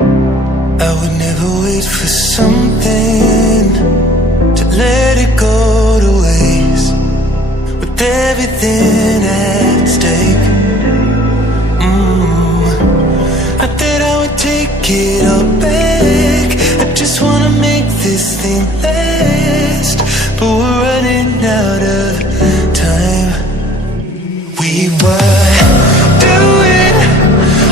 I would never wait for something to let it go to waste, with everything at stake. I thought I would take it all back. I just wanna make this thing last, but we're running out of time. We were doing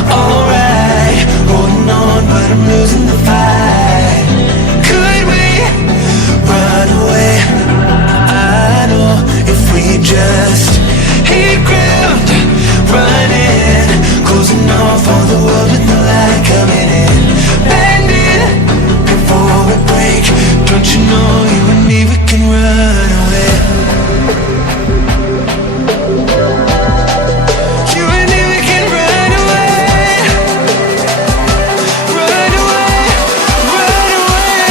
alright, holding on, but I'm losing the fight. Could we run away? I know if we just hit ground, running, closing off all the world with the light coming in, bending before we break. Don't you know you and me, we can run away. You and me, we can run away. Run away, run away.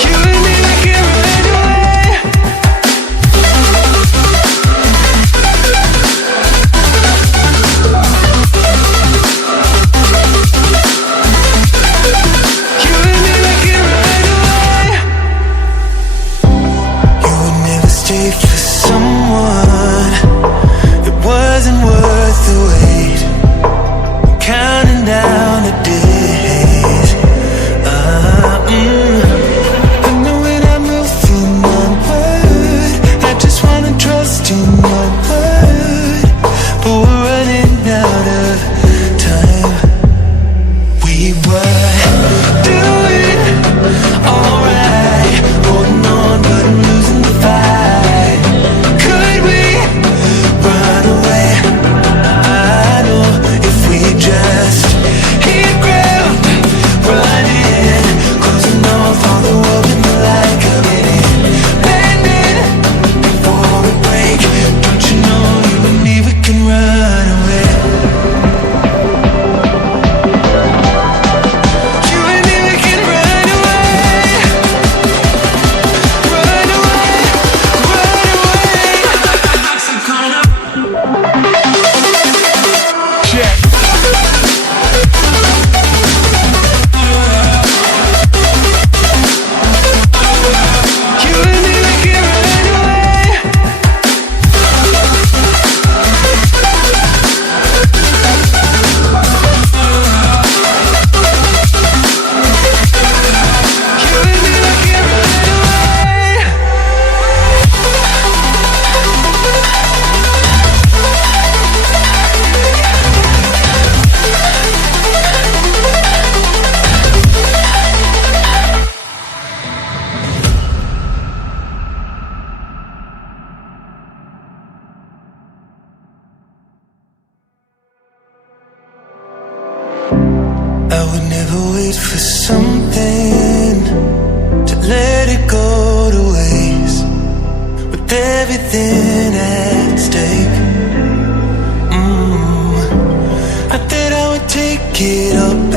You and me, we can run away. You and me, we can run away. You would never stay for someone that wasn't worth the wait. Counting down the days. I know when I'm moving onward, I just wanna trust in your word, but we're running out of time. We were doing alright, holding on, but I'm losing the fight. Could we run away? I know if we just hit ground, running, closing off all the world with the light coming in, bending before we break. Don't you know you and me, we can run away. You and me, we can run away. Run away, run away. Check. You and me, we can run away. You and me, we can run away. I would never wait for something to let it go to waste, with everything at stake. I thought I would take it all